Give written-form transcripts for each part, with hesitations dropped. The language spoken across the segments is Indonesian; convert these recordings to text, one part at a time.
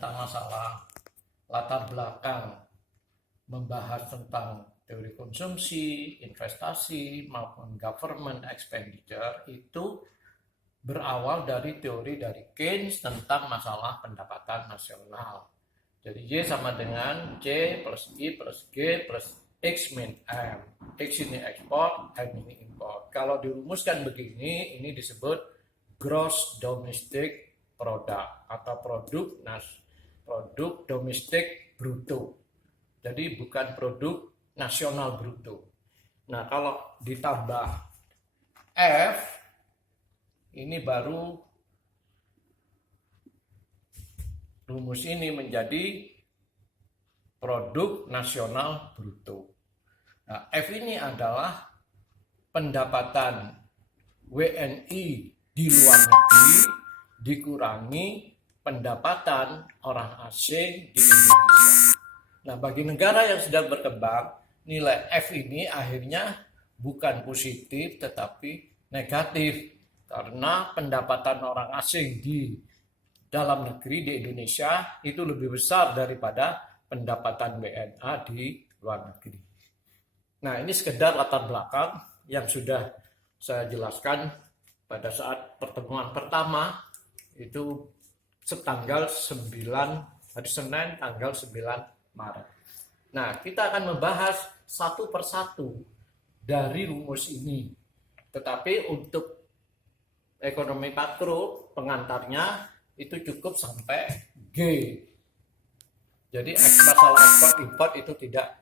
tentang masalah latar belakang, membahas tentang teori konsumsi, investasi, maupun government expenditure itu berawal dari teori dari Keynes tentang masalah pendapatan nasional. Jadi Y sama dengan C plus I plus G plus X min M. X ini ekspor, M ini import. Kalau dirumuskan begini, ini disebut gross domestic product atau produk domestik bruto. Jadi bukan produk nasional bruto. Nah, kalau ditambah F, ini baru rumus ini menjadi produk nasional bruto. Nah, F ini adalah pendapatan WNI di luar negeri dikurangi pendapatan orang asing di Indonesia. Nah, bagi negara yang sedang berkembang, nilai F ini akhirnya bukan positif tetapi negatif karena pendapatan orang asing di dalam negeri di Indonesia itu lebih besar daripada pendapatan WNA di luar negeri. Nah, ini sekedar latar belakang yang sudah saya jelaskan pada saat pertemuan pertama itu tanggal 9 hari Senin tanggal 9 Maret. Nah, kita akan membahas satu persatu dari rumus ini. Tetapi untuk ekonomi makro pengantarnya itu cukup sampai G. Jadi masalah ekspor import itu tidak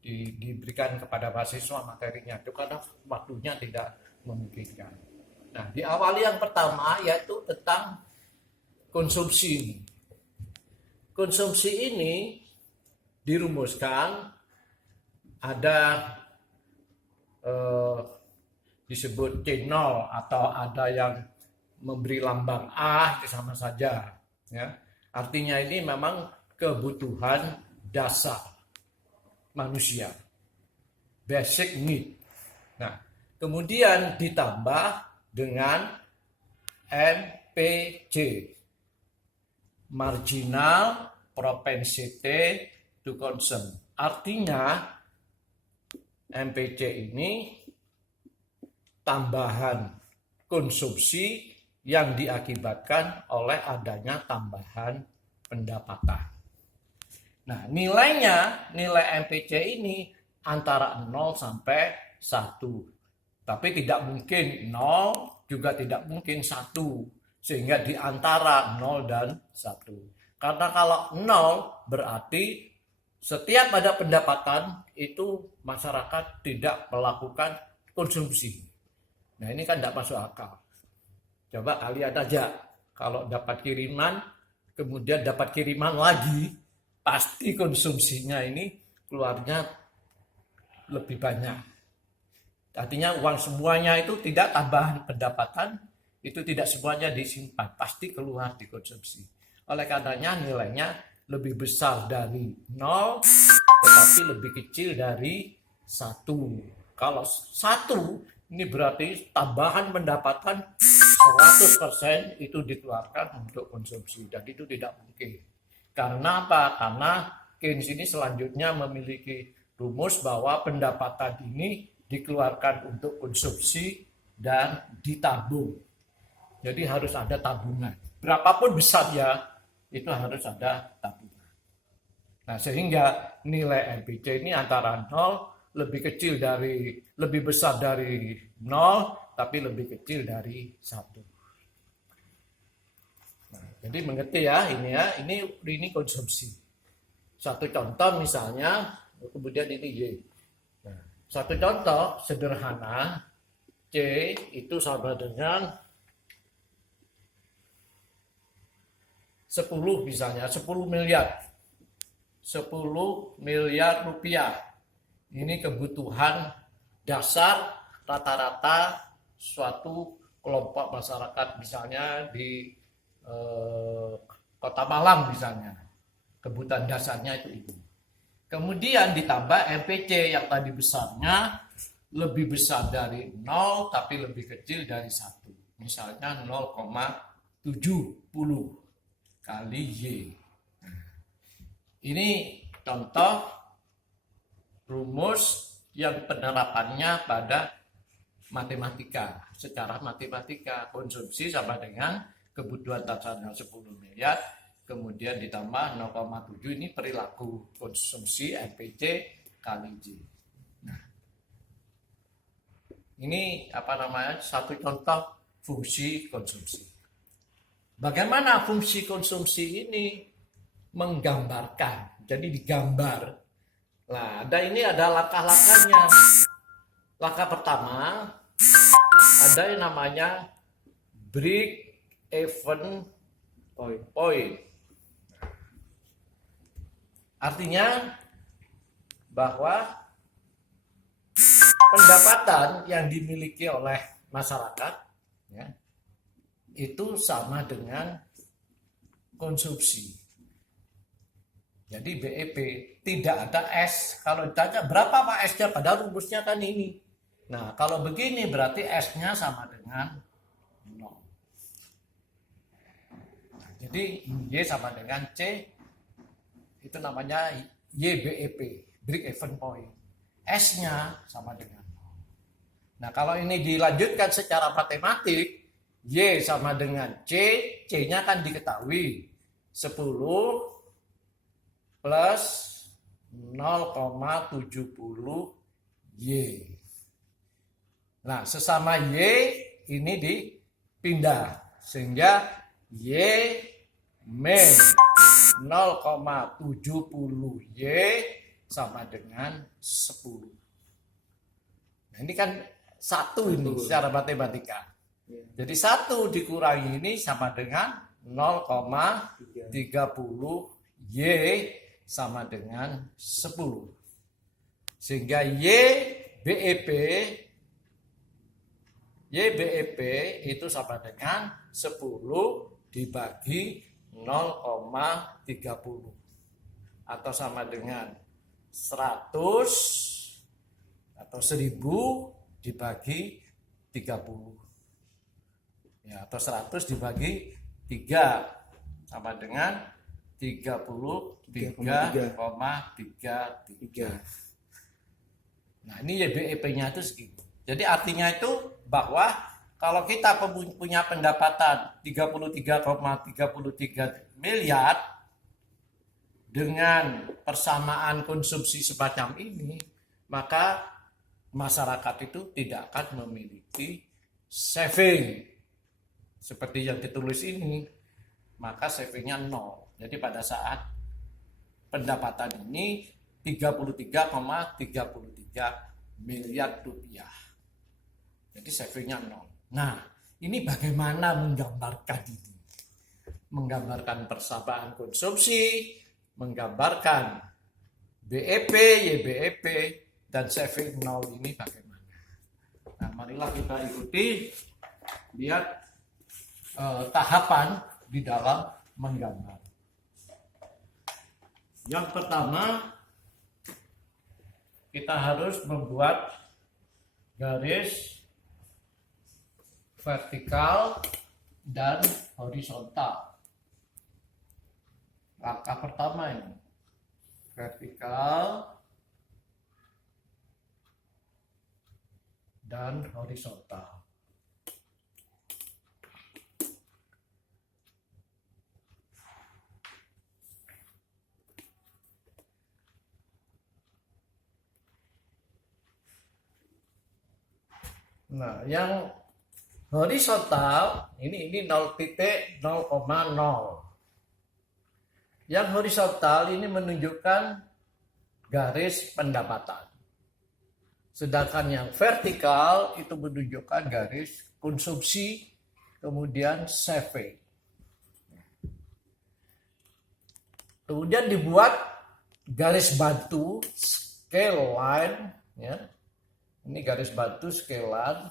diberikan kepada mahasiswa materinya itu karena waktunya tidak memungkinkan. Nah, diawali yang pertama yaitu tentang konsumsi. Konsumsi ini dirumuskan ada disebut C0 atau ada yang memberi lambang A, itu sama saja ya. Artinya ini memang kebutuhan dasar manusia, basic need. Nah, kemudian ditambah dengan MPC, marginal propensity to consume. Artinya MPC ini tambahan konsumsi yang diakibatkan oleh adanya tambahan pendapatan. Nah, nilai MPC ini antara 0 sampai 1. Tapi tidak mungkin 0, juga tidak mungkin 1. Sehingga di antara 0 dan 1. Karena kalau 0 berarti setiap ada pendapatan itu masyarakat tidak melakukan konsumsi. Nah, ini kan tidak masuk akal. Coba kalian aja, kalau dapat kiriman, kemudian dapat kiriman lagi, pasti konsumsinya ini keluarnya lebih banyak. Artinya uang semuanya itu tidak tambahan pendapatan, itu tidak semuanya disimpan, pasti keluar dikonsumsi. Oleh karenanya nilainya lebih besar dari 0, tetapi lebih kecil dari 1. Kalau 1, ini berarti tambahan pendapatan 100% itu dikeluarkan untuk konsumsi. Dan itu tidak mungkin. Karena apa? Karena Keynes ini selanjutnya memiliki rumus bahwa pendapatan ini dikeluarkan untuk konsumsi dan ditabung. Jadi harus ada tabungan. Berapapun besarnya, itu harus ada tabungan. Nah, sehingga nilai MPC ini antara 0 lebih besar dari 0, tapi lebih kecil dari 1. Nah, jadi mengerti ya, ini konsumsi. Satu contoh misalnya, kemudian ini Y. Nah, satu contoh sederhana, C itu sama dengan 10 misalnya, 10 miliar. 10 miliar rupiah. Ini kebutuhan dasar rata-rata suatu kelompok masyarakat misalnya di Kota Malang misalnya. Kebutuhan dasarnya itu. Kemudian ditambah MPC yang tadi besarnya lebih besar dari 0 tapi lebih kecil dari 1. Misalnya 0,7 kali Y. Ini contoh rumus yang penerapannya pada matematika. Secara matematika, konsumsi sama dengan kebutuhan nasional 10 miliar, kemudian ditambah 0,7 ini perilaku konsumsi MPC kali J. Nah, ini satu contoh fungsi konsumsi. Bagaimana fungsi konsumsi ini menggambarkan? Jadi digambar. Nah, ada langkah-langkahnya. Langkah pertama ada yang namanya break even point. Artinya bahwa pendapatan yang dimiliki oleh masyarakat ya, itu sama dengan konsumsi. Jadi BEP tidak ada S. Kalau ditanya berapa Pak S-nya, padahal rumusnya kan ini. Nah, kalau begini berarti S-nya sama dengan 0. Nah, jadi Y sama dengan C, itu namanya YBEP, break even point. S-nya sama dengan 0. Nah, kalau ini dilanjutkan secara matematik, Y sama dengan C, C-nya kan diketahui 10 plus 0,70 Y. Nah, sesama Y ini dipindah sehingga Y min 0,70 Y sama dengan 10. Nah, ini kan satu ini secara matematika. Jadi 1 dikurangi ini sama dengan 0,30 Y sama dengan 10. Sehingga YBEP itu sama dengan 10 dibagi 0,30 atau sama dengan 100 atau 1000 dibagi 30. Ya, atau 100 dibagi 3 sama dengan 33,33. Nah, ini YBEP-nya itu segitu. Jadi artinya itu bahwa kalau kita punya pendapatan 33,33 miliar dengan persamaan konsumsi semacam ini, maka masyarakat itu tidak akan memiliki saving seperti yang ditulis ini, maka savingnya 0. Jadi pada saat pendapatan ini 33,33 miliar rupiah. Jadi savingnya 0. Nah, ini bagaimana menggambarkan ini? Menggambarkan persamaan konsumsi, menggambarkan BEP, YBEP, dan saving 0 ini bagaimana? Nah, marilah kita ikuti, lihat tahapan di dalam menggambar. Yang pertama, kita harus membuat garis vertikal dan horizontal. Langkah pertama ini, vertikal dan horizontal. Nah, yang horizontal ini 0,0. Yang horizontal ini menunjukkan garis pendapatan. Sedangkan yang vertikal itu menunjukkan garis konsumsi, kemudian saving. Kemudian dibuat garis batu scale line, ya. Ini garis batu scale line.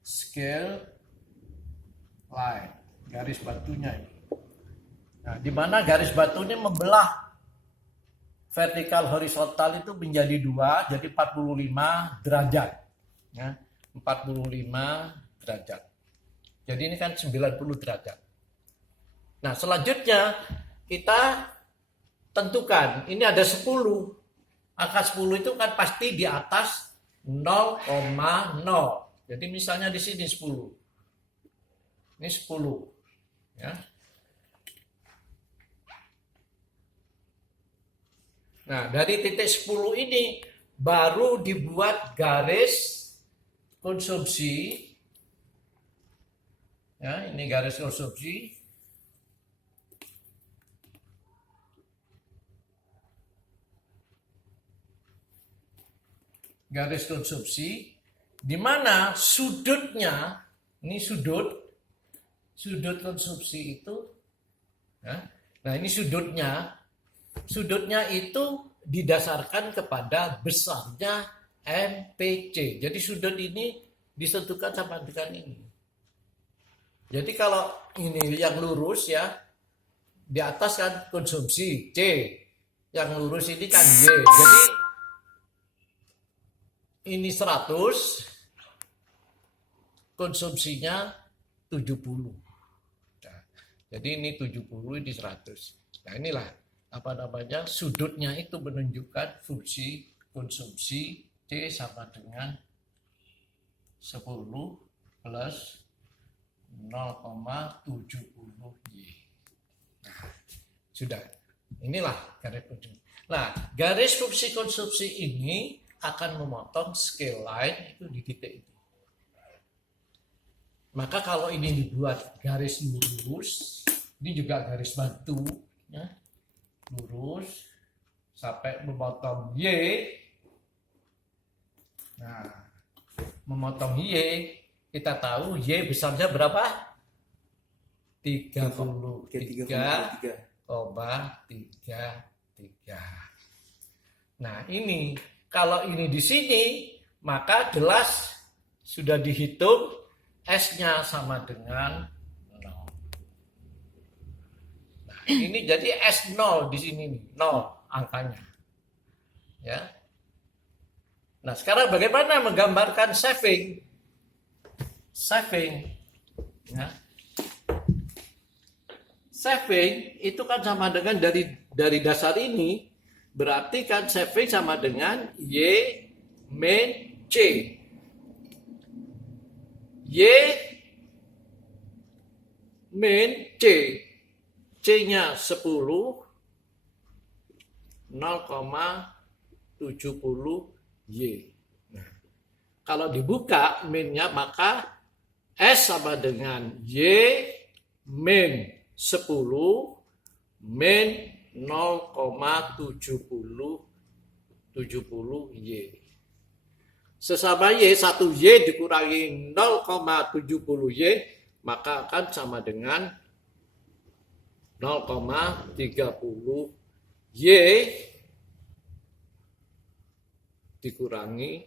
Scale line, garis batunya ini. Nah, di mana garis batunya membelah vertikal horizontal itu menjadi 2, jadi 45 derajat. Ya, 45 derajat. Jadi ini kan 90 derajat. Nah, selanjutnya kita tentukan, ini ada 10. Angka 10 itu kan pasti di atas 0,0. Jadi misalnya di sini 10. Ini 10. Ya. Nah, dari titik 10 ini baru dibuat garis konsumsi. Ya, ini garis konsumsi. Garis konsumsi di mana sudutnya, ini sudut konsumsi itu, ya. Nah ini sudutnya itu didasarkan kepada besarnya MPC. Jadi sudut ini ditentukan sama dengan ini. Jadi kalau ini yang lurus ya, di atas kan konsumsi C, yang lurus ini kan Y. Jadi ini 100, konsumsinya 70. Nah, jadi ini 70, ini 100. Nah inilah apa namanya, sudutnya itu menunjukkan fungsi konsumsi C sama dengan 10 plus 0,70 Y. Nah, sudah. Inilah garis konsumsi. Nah, garis fungsi konsumsi ini akan memotong scale line itu di titik itu. Maka kalau ini dibuat garis lurus, ini juga garis bantu, ya, lurus sampai memotong Y. Nah, memotong Y, kita tahu Y besarnya berapa? 33,33. Nah, ini kalau ini di sini, maka jelas sudah dihitung S-nya sama dengan 0. Nah, ini jadi S0 di sini nih, 0 angkanya. Ya. Nah, sekarang bagaimana menggambarkan saving? Saving, ya. Saving itu kan sama dengan dari dasar ini. Berarti kan saving sama dengan Y min C. Y min C. C-nya 10, 0,70 Y. Nah, kalau dibuka min-nya maka S sama dengan Y min 10 min 0,70 Y. Sesama Y, 1 Y dikurangi 0,70 Y, maka akan sama dengan 0,30 Y dikurangi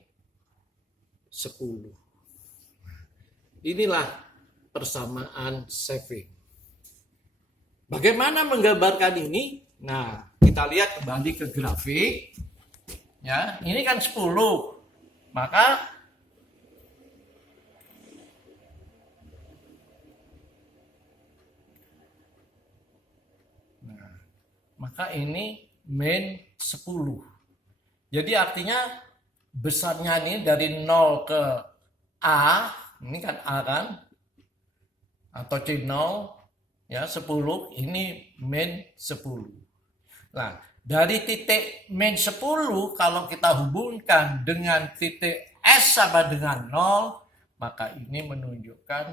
10. Inilah persamaan saving. Bagaimana menggambarkan ini? Nah, kita lihat kembali ke grafik. Ya, ini kan 10. Maka ini min 10. Jadi artinya besarnya ini dari 0 ke A, ini kan A kan? Atau C0, ya 10, ini min 10. Nah, dari titik min 10 kalau kita hubungkan dengan titik S sama dengan 0, maka ini menunjukkan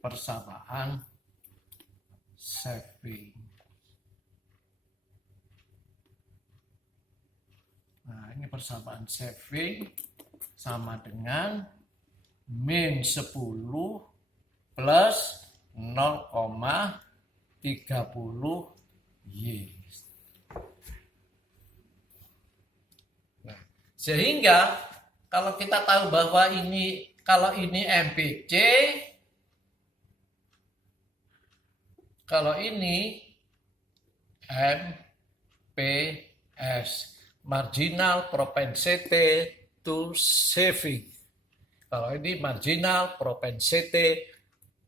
persamaan saving. Nah, ini persamaan saving sama dengan min 10 plus 0,30 Y. Nah, sehingga kalau kita tahu bahwa kalau ini MPC, Kalau ini MPS, marginal propensity to saving. Kalau ini marginal propensity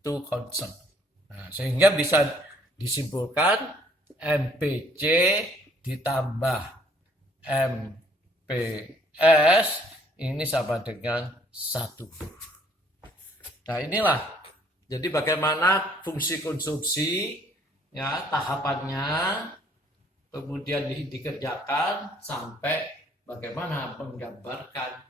to consume. Nah, sehingga bisa disimpulkan MPC ditambah MPS ini sama dengan 1. Nah, inilah. Jadi bagaimana fungsi konsumsi, ya, tahapannya, kemudian dikerjakan sampai bagaimana menggambarkan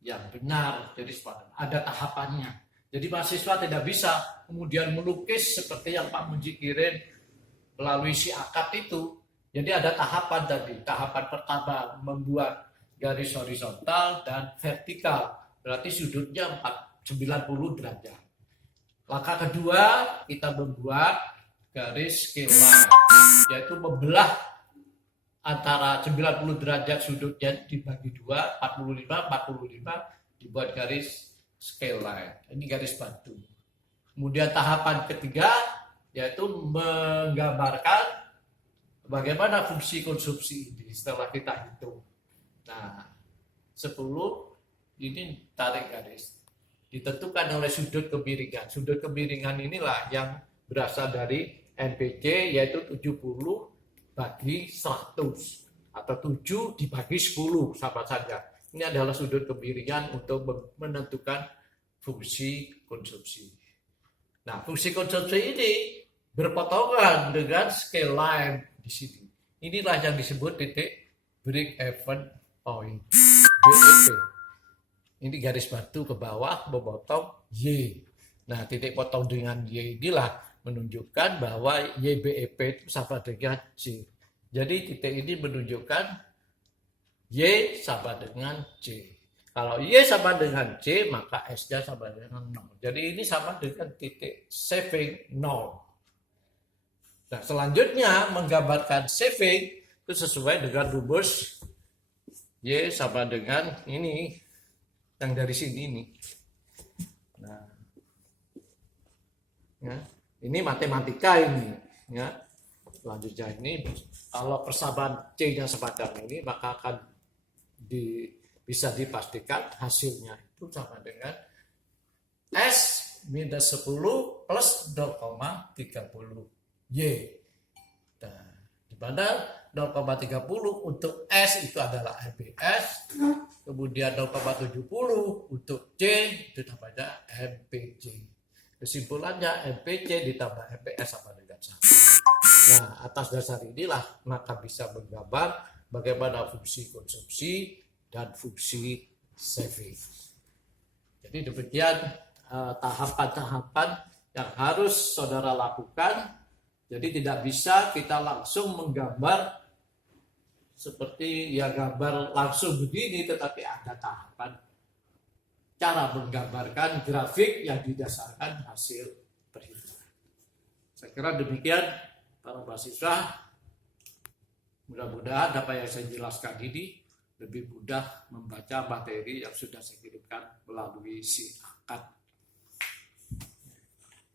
yang benar. Jadi ada tahapannya. Jadi mahasiswa tidak bisa kemudian melukis seperti yang Pak Munji kirim melalui si akad itu. Jadi ada tahapan tadi. Tahapan pertama membuat garis horizontal dan vertikal. Berarti sudutnya 90 derajat. Langkah kedua kita membuat garis scale line, yaitu membelah antara 90 derajat sudutnya dibagi 2, 45 dibuat garis scale line. Ini garis bantu. Kemudian tahapan ketiga yaitu menggambarkan bagaimana fungsi konsumsi ini setelah kita hitung. Nah, 10 ini tarik garis. Ditentukan oleh sudut kemiringan. Sudut kemiringan inilah yang berasal dari MPC, yaitu 70 bagi 100 atau 7 dibagi 10, sama saja. Ini adalah sudut kemiringan untuk menentukan fungsi konsumsi. Nah, fungsi konsumsi ini berpotongan dengan scale line di sini. Inilah yang disebut titik break even point, BEP. Ini garis batu ke bawah memotong Y. Nah, titik potong dengan Y inilah menunjukkan bahwa YBEP itu sama dengan C. Jadi titik ini menunjukkan Y sama dengan C. Kalau Y sama dengan C, maka S-nya sama dengan 0. Jadi ini sama dengan titik saving 0. Nah, selanjutnya menggambarkan saving itu sesuai dengan rumus Y sama dengan ini. Yang dari sini ini. Nah, ya, ini matematika ini, ya. Selanjutnya ini kalau persamaan C-nya sepadan ini maka akan bisa dipastikan hasilnya itu sama dengan S minus 10 plus 0,30 Y. Nah, di mana 0,30 untuk S itu adalah MPS, kemudian 0,70 untuk C itu namanya MPC. Kesimpulannya MPC ditambah MPS sama dengan 1. Nah, atas dasar inilah maka bisa menggambar bagaimana fungsi konsumsi dan fungsi saving. Jadi demikian tahapan-tahapan yang harus saudara lakukan. Jadi tidak bisa kita langsung menggambar seperti ya gambar langsung begini, tetapi ada tahapan cara menggambarkan grafik yang didasarkan hasil perhitungan. Saya kira demikian para mahasiswa. Mudah-mudahan apa yang saya jelaskan ini lebih mudah membaca materi yang sudah saya kirimkan melalui si akad